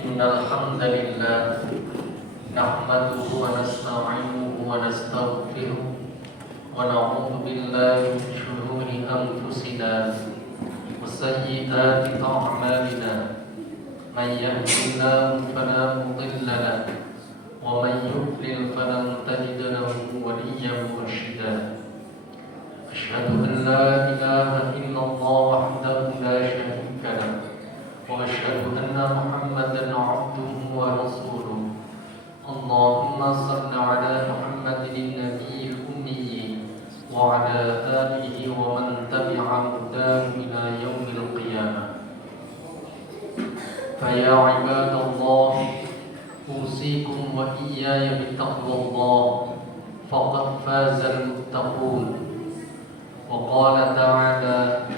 Innal hamdalillah nahmaduhu wa nasta'inuhu wa nastaghfiruh wa na'udzu billahi min shururi anfusina wa sayyiati a'malina. Man yahdihillahu fala mudilla lahu wa man yudlil falan tajida lahu waliyyan mursyida. Asyhadu an la ilaha illallah wahdahu la syarika lahu wa asyhadu anna Muhammadan 'abduhu wa rasuluh. Allahumma shalli 'ala Muhammadin nabiyil ummi wa 'ala alihi wa man tabi'ahu ila yaumil qiyamah. Fa ya 'ibadallah, usikum wa iyaya bittaqwallah, faqad fazal muttaqun. Wa qala ta'ala,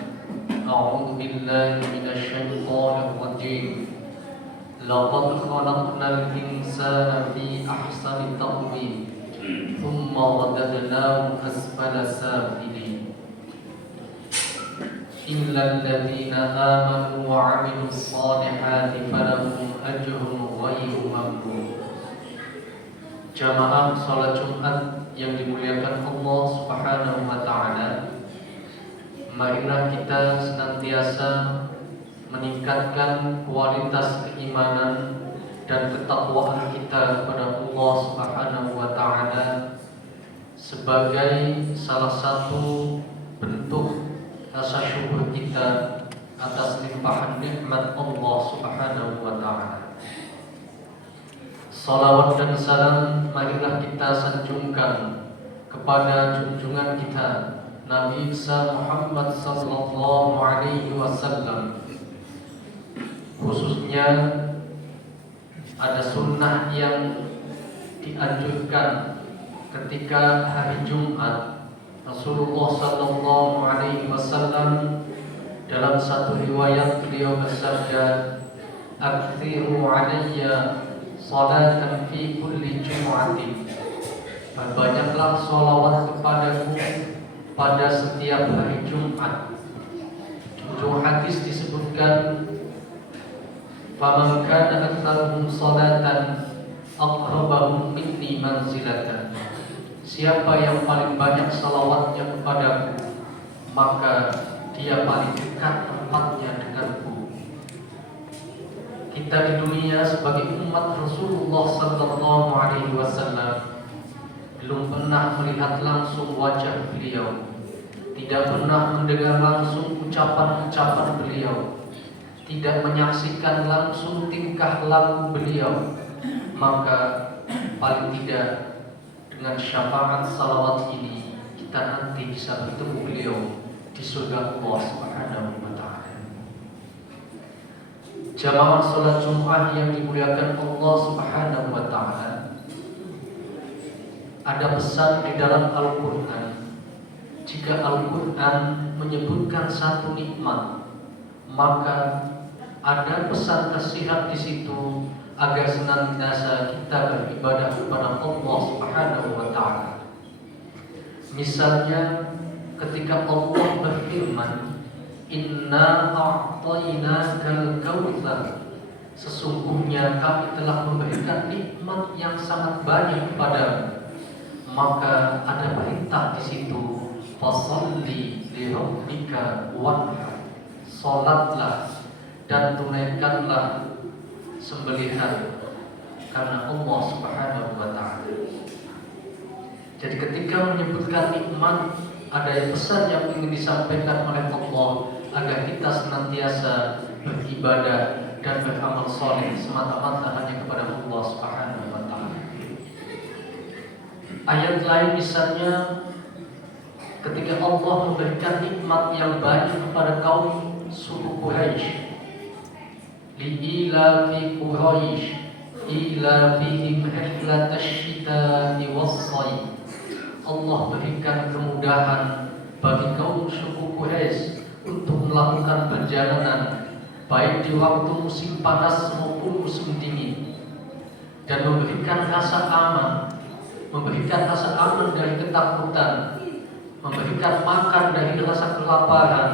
a'udzu billahi minasy syaithanir rajim. Laqad khalaqnal insana fi ahsani taqwim, thumma radadnahu asfala safilin. Illal ladzina amanu wa 'amilus shalihati falahum ajrun ghairu mamnun. Jamaah salat Jumat yang dimuliakan Allah Subhanahu wa taala, marilah kita senantiasa meningkatkan kualitas keimanan dan ketakwaan kita kepada Allah Subhanahu wa taala sebagai salah satu bentuk rasa syukur kita atas limpahan nikmat Allah Subhanahu wa taala. Salawat dan salam marilah kita sanjungkan kepada junjungan kita Nabi besar Muhammad sallallahu alaihi wasallam. Khususnya ada sunnah yang dianjurkan ketika hari Jumat. Rasulullah sallallahu alaihi wasallam dalam satu riwayat beliau bersabda, "Aktsiru alayya salatan fi kulli jum'atin." Banyaklah sholawat kepadaku pada setiap hari Jumat. Di ujung hadis disebutkan, "Faman kana aktsaruhum sholatan aqrabahum minni manzilatan." Siapa yang paling banyak sholawatnya kepadaku, maka dia paling dekat tempatnya denganku. Kita di dunia sebagai umat Rasulullah sallallahu alaihi wasallam belum pernah melihat langsung wajah beliau, tidak pernah mendengar langsung ucapan-ucapan beliau, tidak menyaksikan langsung tingkah laku beliau. Maka paling tidak dengan syafaat salawat ini kita nanti bisa bertemu beliau di surga Allah Subhanahu wa taala. Jamaah salat Jumat yang dimuliakan Allah Subhanahu wa taala, ada pesan di dalam Al-Quran. Jika Al-Quran menyebutkan satu nikmat, maka ada pesan nasihat di situ agar senantiasa kita beribadah kepada Allah Subhanahu wa taala. Misalnya ketika Allah berfirman, "Inna a'tainakal kautsar." Sesungguhnya kami telah memberikan nikmat yang sangat banyak kepadamu. Maka ada perintah di situ, "Fasholli li rabbika wanhar." Salatlah dan tunaikanlah sembelihan karena Allah Subhanahu wa taala. Jadi ketika menyebutkan nikmat, ada pesan yang ingin disampaikan oleh Allah agar kita senantiasa beribadah dan beramal saleh semata-mata hanya kepada Allah Subhanahu wa taala. Ayat lain misalnya ketika Allah memberikan nikmat yang banyak kepada kaum suku Quraisy. Li'ilafi Quraisy ilafihim rihlatash shita'i was-shayf. Allah berikan kemudahan bagi kaum suku Quraisy untuk melakukan perjalanan baik di waktu musim panas maupun musim dingin, dan memberikan rasa aman, memberikan rasa aman dari ketakutan, memberikan makan dari rasa kelaparan.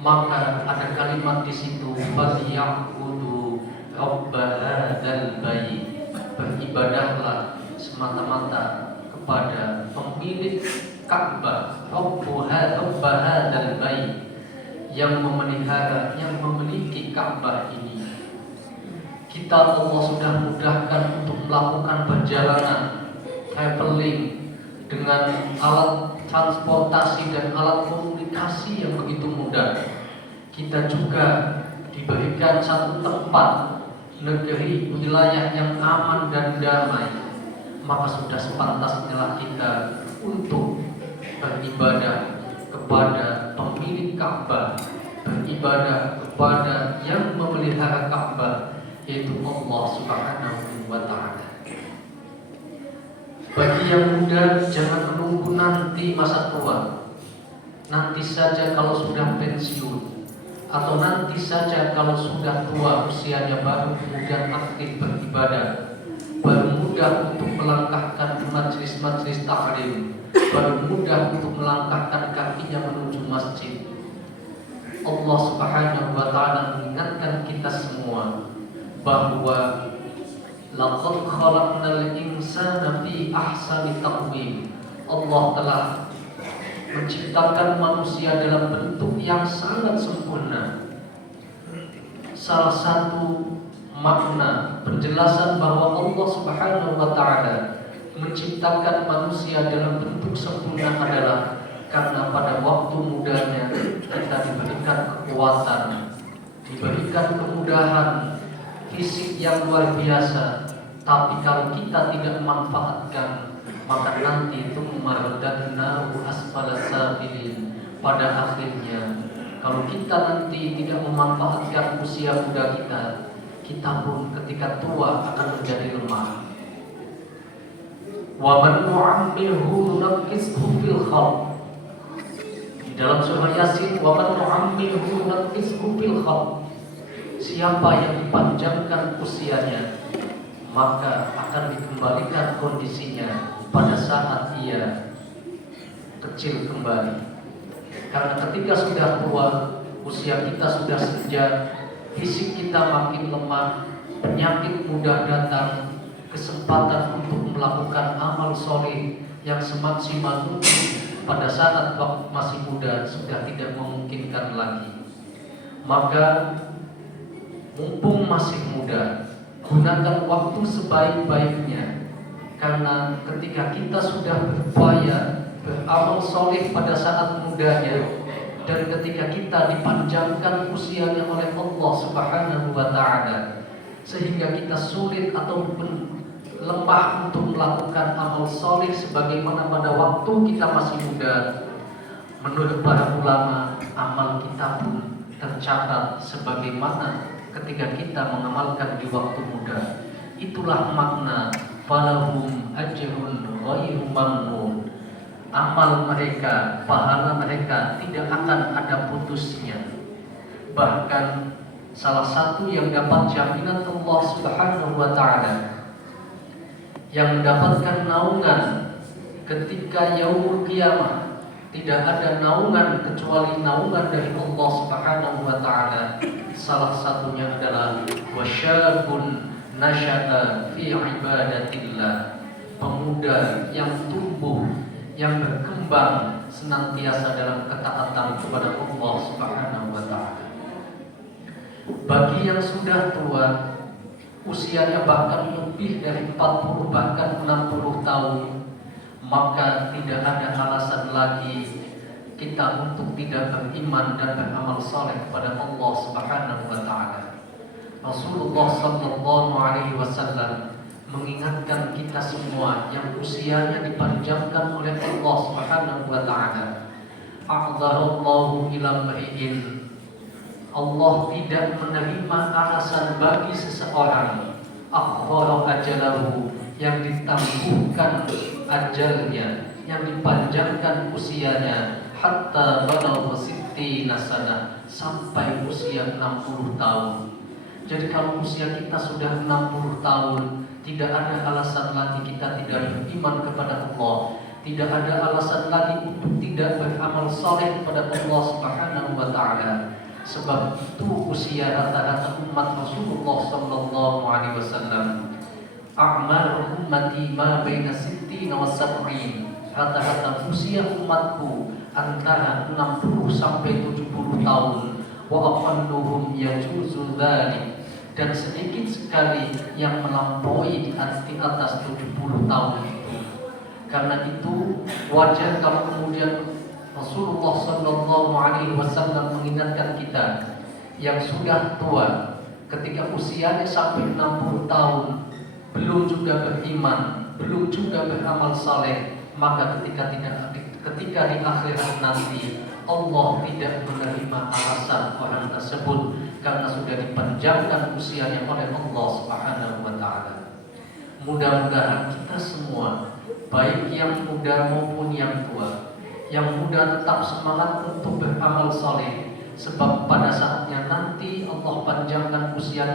Maka ada kalimat di situ, "Falyaqudu Rabba hadzal bait, beribadahlah semata-mata kepada pemilik Ka'bah, Rabba hadzal bait, yang memelihara, yang memiliki Ka'bah ini. Kita Allah sudah mudahkan untuk melakukan perjalanan traveling dengan alat transportasi dan alat komunikasi yang begitu mudah. Kita juga diberikan satu tempat, negeri, wilayah yang aman dan damai. Maka sudah sepantasnya kita untuk beribadah kepada pemilik Ka'bah, beribadah kepada yang memelihara Ka'bah, yaitu Allah Subhanahu wa Ta'ala. Bagi yang muda, jangan menunggu nanti masa tua, nanti saja kalau sudah pensiun, atau nanti saja kalau sudah tua usianya, baru kemudian aktif beribadah, baru mudah untuk melangkahkan majlis-majlis taklim, baru mudah untuk melangkahkan kakinya menuju masjid. Allah Subhanahu wa Ta'ala mengingatkan kita semua bahwa laqad khalaqnal insana fi ahsani taqwim. Allah telah menciptakan manusia dalam bentuk yang sangat sempurna. Salah satu makna penjelasan bahwa Allah Subhanahu wa Ta'ala menciptakan manusia dalam bentuk sempurna adalah karena pada waktu mudanya kita diberikan kekuatan, diberikan kemudahan fisik yang luar biasa. Tapi kalau kita tidak memanfaatkan, maka nanti itu maradadnahu asfala safilin. Pada akhirnya, kalau kita nanti tidak memanfaatkan usia muda kita, kita pun ketika tua akan menjadi lemah. Wa man nu'ammirhu nunaqqishu fil khalq. Di dalam surah Yasin, wa man nu'ammirhu nunaqqishu fil khalq. Siapa yang dipanjangkan usianya, maka akan dikembalikan kondisinya pada saat ia kecil kembali. Karena ketika sudah tua, usia kita sudah senja, fisik kita makin lemah, penyakit mudah datang, kesempatan untuk melakukan amal soleh yang semaksimal mungkin pada saat waktu masih muda sudah tidak memungkinkan lagi. Maka mumpung masih muda, gunakan waktu sebaik-baiknya. Karena ketika kita sudah berupaya beramal soleh pada saat mudanya, dan ketika kita dipanjangkan usianya oleh Allah Subhanahu wa Ta'ala, sehingga kita sulit ataupun lemah untuk melakukan amal soleh sebagaimana pada waktu kita masih muda, menurut para ulama, amal kita pun tercatat sebagaimana ketika kita mengamalkan di waktu muda. Itulah makna falahum ajrun ghairu mamnun. Amal mereka, pahala mereka tidak akan ada putusnya. Bahkan salah satu yang dapat jaminan Allah Subhanahu wa Ta'ala, yang mendapatkan naungan ketika yaumul qiyamah, tidak ada naungan kecuali naungan dari Allah Subhanahu wa Ta'ala. Salah satunya adalah wasyabun nasya'a fi ibadatillah, pemuda yang tumbuh, yang berkembang senantiasa dalam ketaatan kepada Allah Subhanahu wa Ta'ala. Bagi yang sudah tua, usianya bahkan lebih dari 40 bahkan 60 tahun, maka tidak ada alasan lagi kita untuk tidak beriman dan beramal saleh kepada Allah Subhanahu wa Ta'ala. Rasulullah sallallahu alaihi wasallam mengingatkan kita semua yang usianya dipanjangkan oleh Allah Subhanahu wa Ta'ala. A'dharallahu ila mri'in. Allah tidak menerima alasan bagi seseorang akhara ajalahu, yang ditangguhkan ajalnya, yang dipanjangkan usianya, hatta balagha sittina sanah, sampai usia 60 tahun. Jadi kalau usia kita sudah 60 tahun, tidak ada alasan lagi kita tidak beriman kepada Allah, tidak ada alasan lagi untuk tidak beramal saleh kepada Allah Subhanahu wa Ta'ala. Sebab itu usia rata-rata umat Rasulullah sallallahu alaihi wasallam, a'mar ummati ma baina sittina wa sab'in. Rata-rata usia umatku antara 60 sampai 70 tahun. Wa aqalluhum yajuzu dzalik, dan sedikit sekali yang melampaui di atas 70 tahun itu. Karena itu wajar kalau kemudian Rasulullah sallallahu alaihi wasallam mengingatkan kita yang sudah tua, ketika usianya sampai 60 tahun belum juga beriman, belum juga beramal saleh, maka ketika di akhirat nanti Allah tidak menerima alasan orang tersebut karena sudah dipanjangkan usianya oleh Allah Subhanahu wa taala. Mudah-mudahan kita semua, baik yang muda maupun yang tua, yang muda tetap semangat untuk beramal saleh, sebab pada saatnya nanti Allah panjangkan usia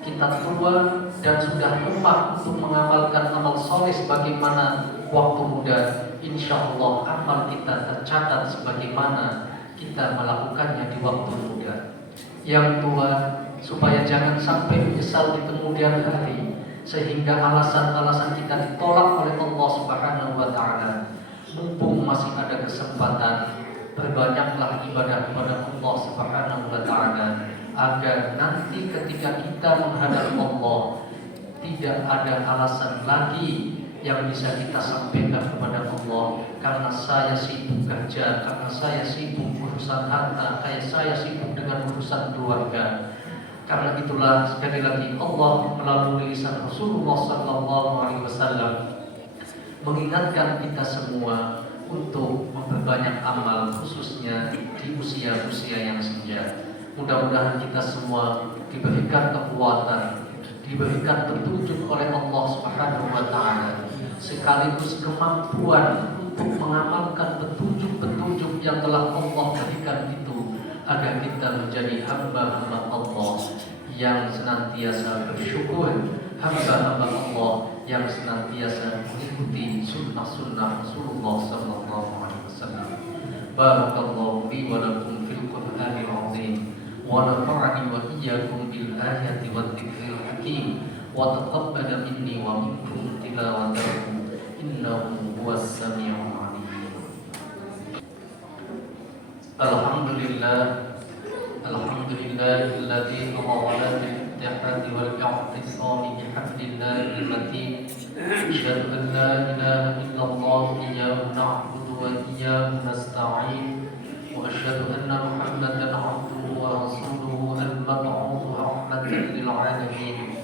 kita tua dan sudah lemah untuk mengamalkan amal saleh sebagaimana waktu muda. Insya Allah amal kita tercatat sebagaimana kita melakukannya di waktu muda. Yang tua supaya jangan sampai menyesal di kemudian hari, sehingga alasan-alasan kita ditolak oleh Allah Subhanahu wa taala. Mumpung masih ada kesempatan, perbanyaklah ibadah kepada Allah Subhanahu wa taala agar nanti ketika kita menghadap Allah tidak ada alasan lagi yang bisa kita sampaikan kepada Allah, karena saya sibuk kerja, karena saya sibuk urusan harta, saya sibuk dengan urusan keluarga. Karena itulah sekali lagi Allah melalui lisan Rasulullah sallallahu alaihi wasallam mengingatkan kita semua untuk memperbanyak amal, khususnya di usia-usia yang senja. Mudah-mudahan kita semua diberikan kekuatan, diberikan petunjuk oleh Allah Subhanahu wa taala, sekaligus kemampuan untuk mengamalkan petunjuk-petunjuk yang telah Allah berikan itu, agar kita menjadi hamba-hamba Allah yang senantiasa bersyukur, hamba-hamba Allah yang senantiasa mengikuti sunnah-sunnah Rasulullah sallallahu alaihi wasallam. Barakallahu li wa lakum fil Qur'anil azim, wa nafa'ani wa iyyakum bil ayati wad dzikril hakim, wa taqabbala minni wa minkum tilawatahu innahu huwas samiul alim. Alhamdulillah, alhamdulillahilladzi amarna bil ittihadi wal i'tisami bihablillahi matin. Asyhadu an la ilaha illallah iyyahu na'budu wa iyyahu nasta'in, wa asyhadu anna Muhammadan 'abduhu wa rasuluhu al-mab'uutsu rahmatan lil 'alamin.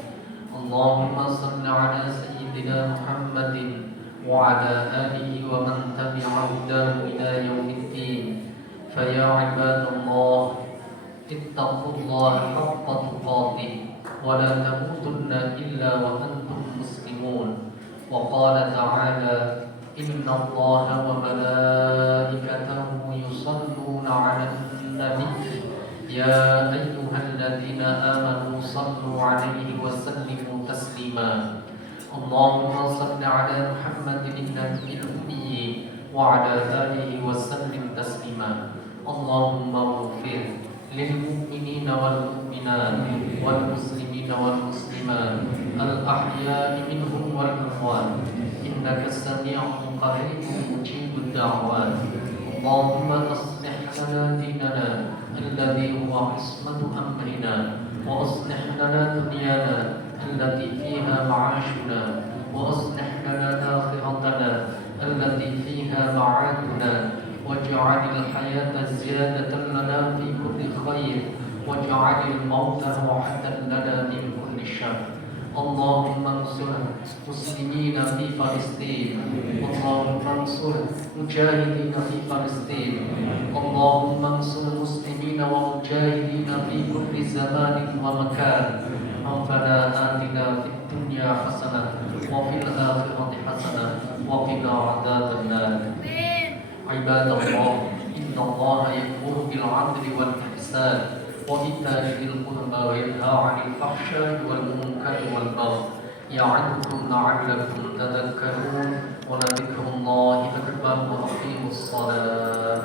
Allahumma shalli 'ala sayyidina Muhammadin wa 'ala alihi wa man tabi'a hudahu ila yaumiddin. فيا عباد الله اتقوا الله حق تقاته ولا تموتن إلا وأنتم مسلمون. وقال تعالى إن الله وملائكته يصلون على النبي يا أيها الذين آمنوا صلوا عليه وسلموا تسليما. اللهم صل على محمد النبي الأمي وعلى آله وسلم تسليما. اللهم اغفر للمؤمنين والمؤمنات والمسلمين والمسلمات الأحياء منهم والأموات إنك سميع قريب مجيب الدعوات. اللهم أصلح لنا ديننا الذي هو عصمة أمرنا، وأصلح لنا دنيانا التي فيها معاشنا، وأصلح لنا آخرتنا التي فيها معادنا، واجعل الحياة زيادة لنا في كل خير، واجعل الموت راحة لنا من كل شر. اللهم انصر المسلمين في فلسطين، اللهم انصر المجاهدين في فلسطين، اللهم انصر المسلمين والمجاهدين في كل زمان ومكان. ربنا آتنا في الدنيا حسنة وفي الآخرة حسنة وقنا عذاب النار. عباد الله إن الله يأمر بالعدل والإحسان وإيتاء ذي القربى وينهى عن الفحشاء والمنكر والبغي يعظكم لعلكم تذكرون. ولذكر الله أكبر وأقيموا الصلاة.